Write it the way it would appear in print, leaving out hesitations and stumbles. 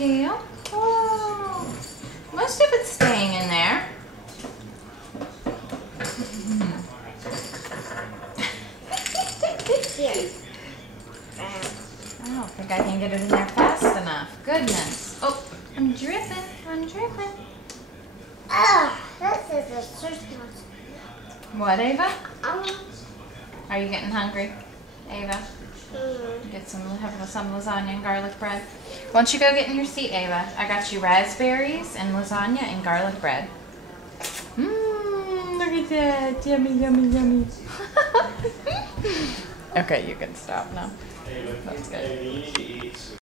Abigail. Oh, most of it's staying in there. Here. I don't think I can get it in there fast enough. Goodness. Oh, I'm dripping. I'm dripping. Oh, this is a circle. What, Ava? Um, Are you getting hungry, Ava? Get some lasagna and garlic bread. Why don't you go get in your seat, Ava? I got you raspberries and lasagna and garlic bread. Mmm, look at that. Yummy, yummy, yummy. Okay, you can stop now. That's good.